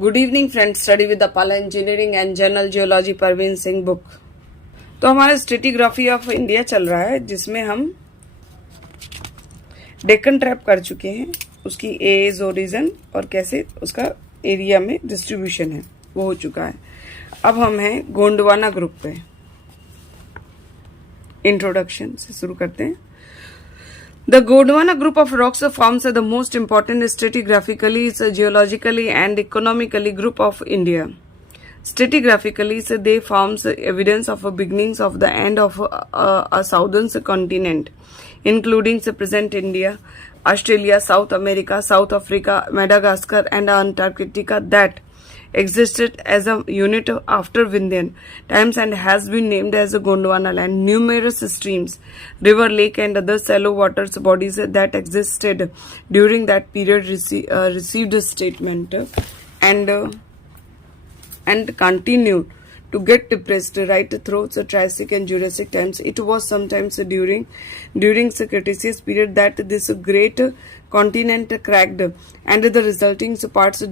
Good evening friends, study with Apala engineering and general geology Parveen Singh book. तो हमारा stratigraphy of India चल रहा है, जिसमें हम डेक्कन ट्रैप कर चुके हैं। उसकी एज, ओरिजिन और कैसे उसका एरिया में डिस्ट्रीब्यूशन है वो हो चुका है। अब हम हैं गोंडवाना ग्रुप पे। इंट्रोडक्शन से शुरू करते हैं। The Gondwana group of rocks forms the most important stratigraphically, geologically and economically group of India. Stratigraphically, they forms evidence of beginnings of the end of a southern continent, including present India, Australia, South America, South Africa, Madagascar and Antarctica that existed as a unit after Vindhyan times and has been named as the Gondwana land. Numerous streams, river, lake and other shallow water bodies that existed during that period received a statement and continued to get depressed right through the Triassic and Jurassic times. It was sometimes during the Cretaceous period that this great continent cracked and the resulting parts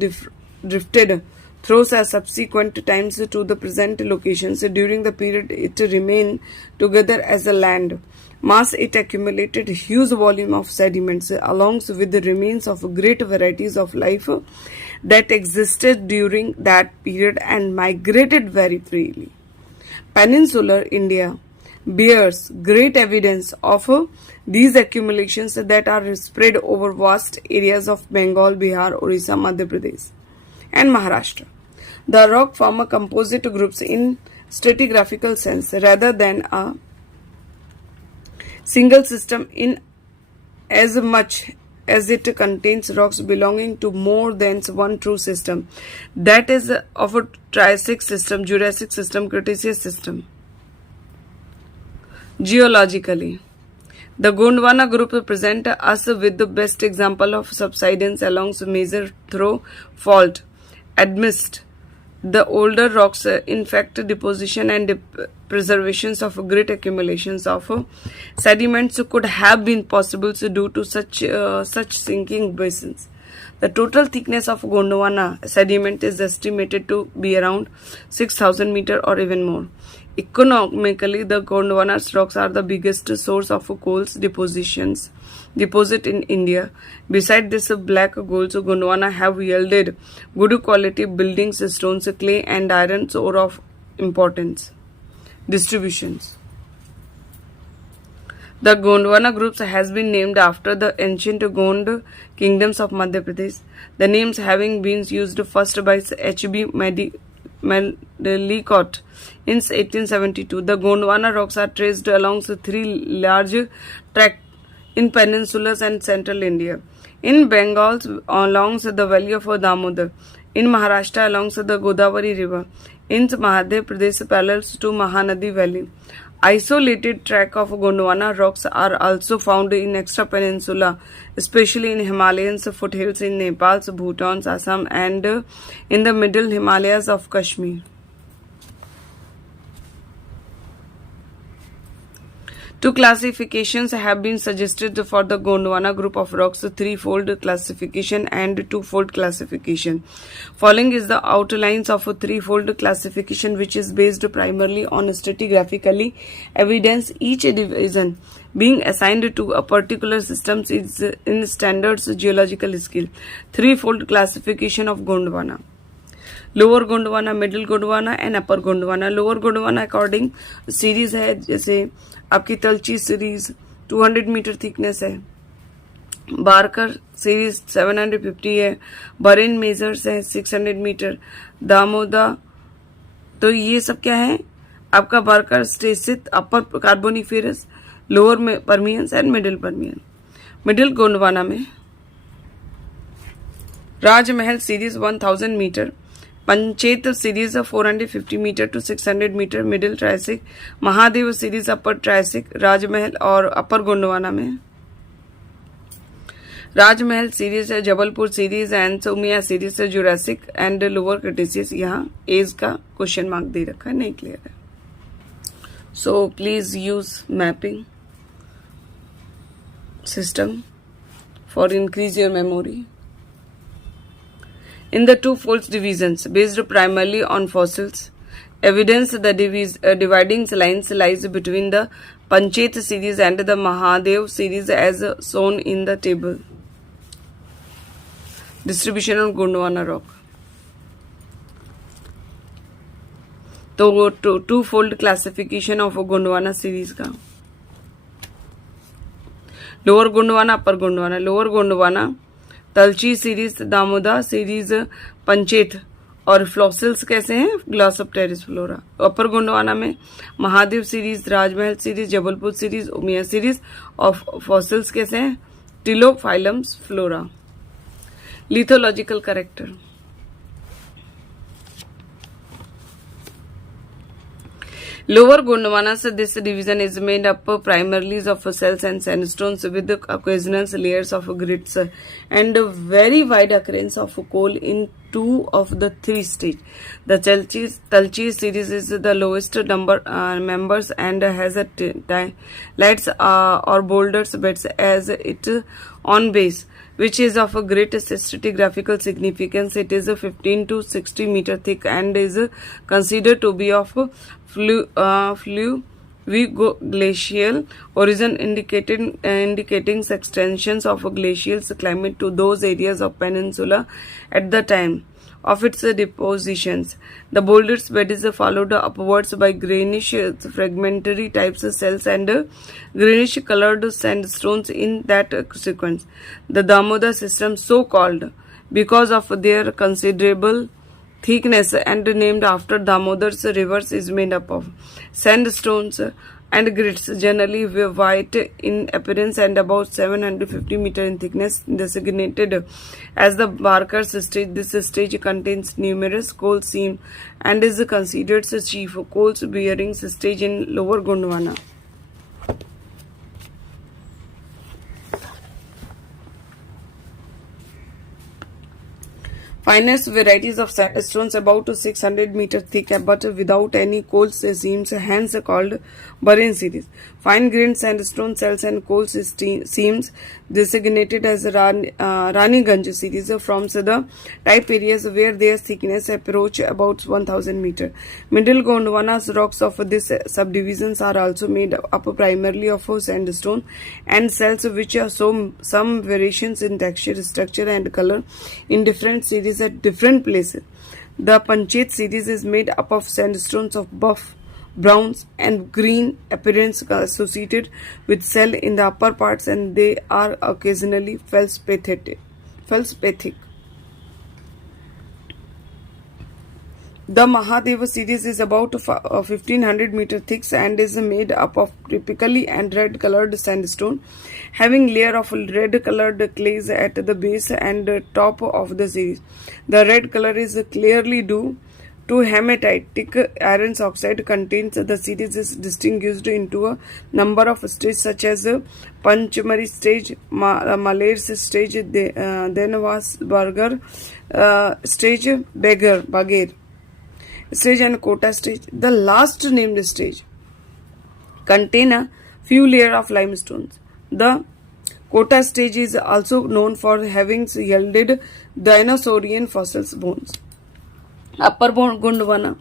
drifted through subsequent times to the present locations. During the period it remained together as a land mass. It accumulated huge volume of sediments along with the remains of great varieties of life that existed during that period and migrated very freely. Peninsular India bears great evidence of these accumulations that are spread over vast areas of Bengal, Bihar, Orissa, Madhya Pradesh and Maharashtra. The rock form composite groups in stratigraphical sense rather than a single system, in as much as it contains rocks belonging to more than one true system, that is of a Triassic system, Jurassic system, Cretaceous system. Geologically, the Gondwana group present us with the best example of subsidence along major through fault amidst the older rocks. In fact, deposition and preservations of great accumulations of sediments could have been possible due to such sinking basins. The total thickness of Gondwana sediment is estimated to be around 6,000 meters or even more. Economically, the Gondwana rocks are the biggest source of coals deposit in India. Besides this black gold, Gondwana have yielded good quality buildings, stones, clay and iron ore of importance. Distributions. The Gondwana groups has been named after the ancient Gond kingdoms of Madhya Pradesh. The names having been used first by H.B. Medlicott in 1872. The Gondwana rocks are traced along the three large tracts in peninsulas and central India. In Bengal, along the valley of Damodar. In Maharashtra, along the Godavari river. In Madhya Pradesh, parallel to Mahanadi valley. Isolated tracts of Gondwana rocks are also found in extra peninsula, especially in Himalayan foothills in Nepal, Bhutan, Assam and in the middle Himalayas of Kashmir. Two classifications have been suggested for the Gondwana group of rocks: threefold classification and twofold classification. Following is the outlines of a threefold classification, which is based primarily on stratigraphically evidence. Each division being assigned to a particular system is in standards geological scale. Threefold classification of Gondwana: lower Gondwana, middle Gondwana and upper Gondwana. Lower Gondwana according series है, जैसे आपकी तलची series 200 metre thickness है, Barker series 750 है, Bahrain measures है 600 metre, Damoda. तो ये सब क्या है आपका बारकर स्टेसित, अपर कार्बोनिफेरस, लोअर में Permians and middle Permian. Middle Gondwana में Rajmahal series 1000 metre, Panchet series 450 metre to 600 metre, middle Triassic, Mahadev series upper Triassic, Rajmahal. और अपर गोंडवाना में राजमहल सीरीज है, Jabalpur series and Umia series है, जुरासिक एंड लोअर क्रिटेशियस. यहाँ एज का क्वेश्चन मार्क दे रखा है, नहीं क्लियर है. So please use mapping system for increase your memory. In the two folds divisions, based primarily on fossils, evidence the dividing lines lies between the Panchet series and the Mahadev series as shown in the table. Distribution on Gondwana rock. तो two fold classification of Gondwana series का lower Gondwana upper Gondwana lower Gondwana Talchir series Damodar series Panchet और fossils कैसे हैं Glossopteris flora. Upper Gondwana में Mahadev series Rajmahal series Jabalpur series Umia series और fossils कैसे हैं Ptilophyllums flora. Lithological character Lower Gondwana's this division is made up primarily of cells and sandstones with occasional layers of grits and very wide occurrence of coal in two of the three stages. The Talchi series is the lowest number members and has a lights or boulders beds as it on base, which is of a great stratigraphical significance. It is 15 to 60 meter thick and is considered to be of glacial origin, indicating extensions of glacial climate to those areas of peninsula at the time of its depositions. The boulder's bed is followed upwards by greenish fragmentary types of cells and greenish colored sandstones in that sequence. The Damodar system, so called because of their considerable thickness and named after Damodar's rivers, is made up of sandstones and grits, generally white in appearance and about 750 meter in thickness, designated as the Barker's stage. This stage contains numerous coal seams and is considered the chief coal bearing stage in Lower Gondwana. Finest varieties of sandstones about 600 meter thick but without any coal seams, hence called Barin series. Fine-grained sandstone cells and coal seams designated as Raniganj series forms the type areas where their thickness approach about 1000 meter. Middle Gondwana's rocks of this subdivisions are also made up primarily of sandstone and cells which show some variations in texture, structure and color in different series at different places. The Panchet series is made up of sandstones of buff, browns and green appearance associated with cell in the upper parts, and they are occasionally felspathic. The Mahadeva series is about 1500 meter thick and is made up of typically and red colored sandstone, having layer of red colored clays at the base and top of the series. The red color is clearly due to hematite iron oxide contains. The series is distinguished into a number of stages such as Panchamari stage, Malay's stage, then was Burger stage, Bagher stage and Kota stage. The last named stage contain a few layers of limestones. The Kota stage is also known for having yielded dinosaurian fossils bones. Upper Gondwana.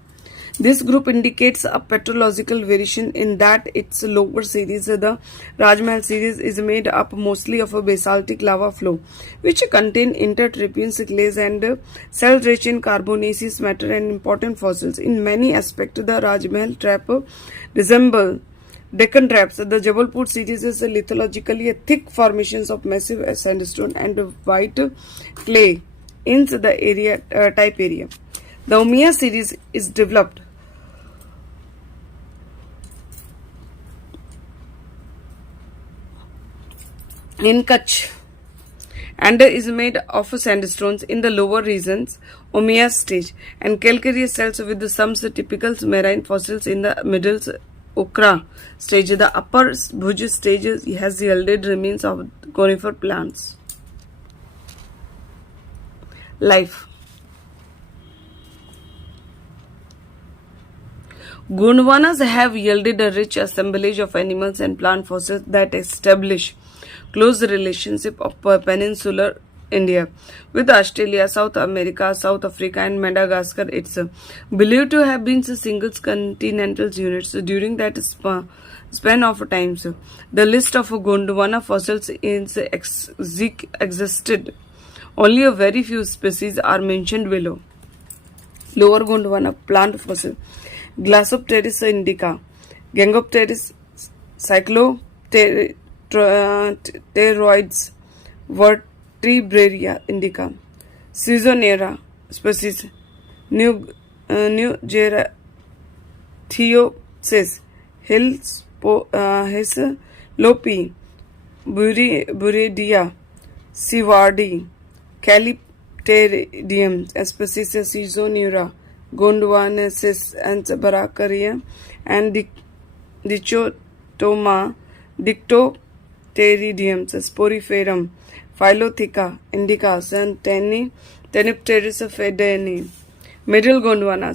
This group indicates a petrological variation in that its lower series, the Rajmahal series, is made up mostly of a basaltic lava flow, which contain intertrappean clays and cell-rich in carbonaceous matter and important fossils. In many aspects, the Rajmahal trap resemble Deccan traps. The Jabalpur series is lithologically a thick formations of massive sandstone and white clay in the area type area. The Umiya series is developed in Kutch and is made of sandstones in the lower regions, Umiya stage, and calcareous cells with some typical marine fossils in the middle Ukra stage. The upper Bhuj stage has yielded remains of conifer plants. Life. Gondwanas have yielded a rich assemblage of animals and plant fossils that establish close relationship of peninsular India. With Australia, South America, South Africa, and Madagascar, it's believed to have been single continental units during that span of times. The list of Gondwana fossils existed. Only a very few species are mentioned below. Lower Gondwana plant fossil: Glossopteris indica, Gangopteris cyclopteroids, Vertebraria indica, Caesonera species, New Gerathiopsis, Hislopi, Buridia, Sivardi, Calipteridium species, Caesonera, Gondwanensis, and Baracaria, and Dichotoma, Dictopteridium, Sporiferum, Philotheca indica, and Tenipteris fedeni. Middle Gondwana,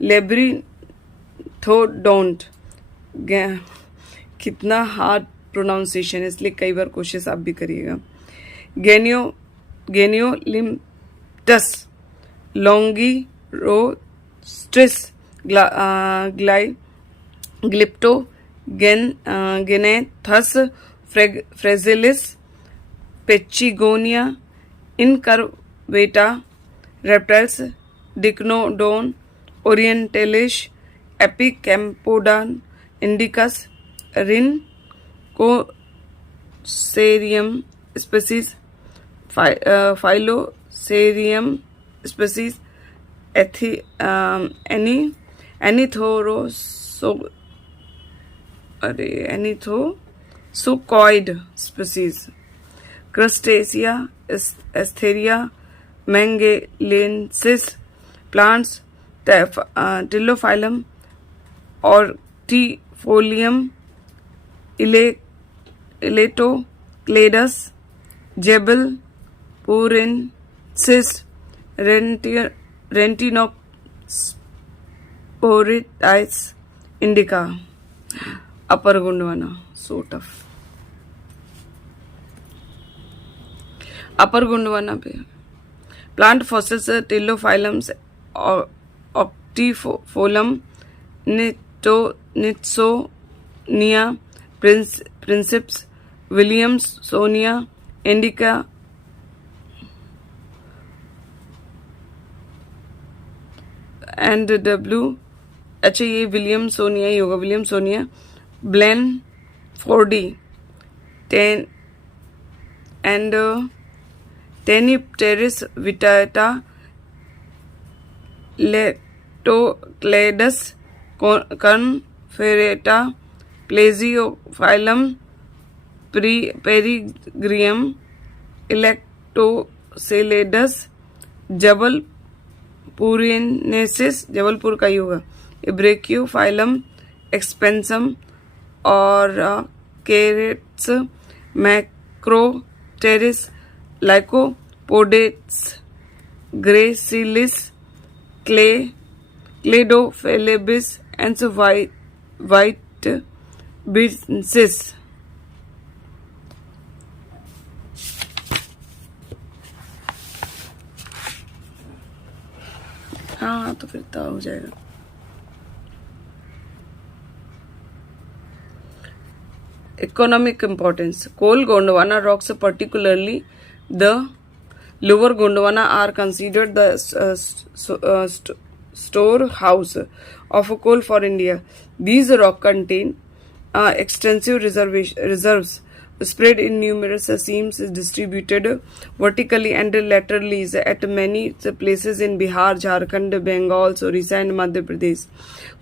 Labyrinthodont. कितना hard pronunciation है, इसलिए कई बार कोशिश आप भी करिएगा. गेनियोलिम्पटस, longirostris, Glyptognathus, fragilis, Pachygonia, incurvata, reptiles, Dicynodon, orientalis, Epicampodon, Indicus, Rhincoserium species, Phyloserium species, Anithosucoid species, Crustacea, Asteria, Mangalensis, plants, Tilophyllum, Ortifolium, Eletocladus, Jebel, Purensis, Rentinosporitis indica. Upper Gondwana, so tough. Upper Gondwana पे plant fossils, Tilophyllums, Octifolium, Nitsonia, Princeps, Williamsonia, Indica, and W.H.A. Williamsonia, Blenfordi, and Tenipteris vitata, Lectocladus, Conferata, Plasiophyllum, Perigrium, Electoceladus, Jabalpuriensis, Jabalpur का ही होगा, Brachyophyllum, Expansum, और Carrots, Macropteris, Lycopodates, Gracilis, Cladophalebis, and white business. हाँ तो फिर तो हो जाएगा. Economic importance. Coal Gondwana rocks, particularly the lower Gondwana, are considered the storehouse of coal for India. These rocks contain extensive reserves spread in numerous seams distributed vertically and laterally at many places in Bihar, Jharkhand, Bengal, Orissa, and Madhya Pradesh.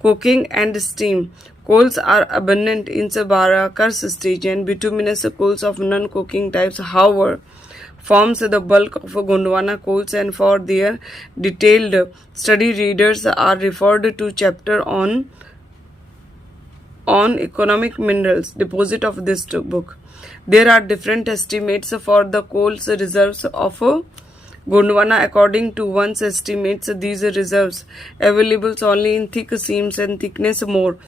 Coking and steam coals are abundant in Barakar's stage, and bituminous coals of non-coking types, however, forms the bulk of Gondwana coals, and for their detailed study, readers are referred to chapter on economic minerals deposit of this book. There are different estimates for the coal's reserves of Gondwana. According to one's estimates, these reserves available only in thick seams and thickness more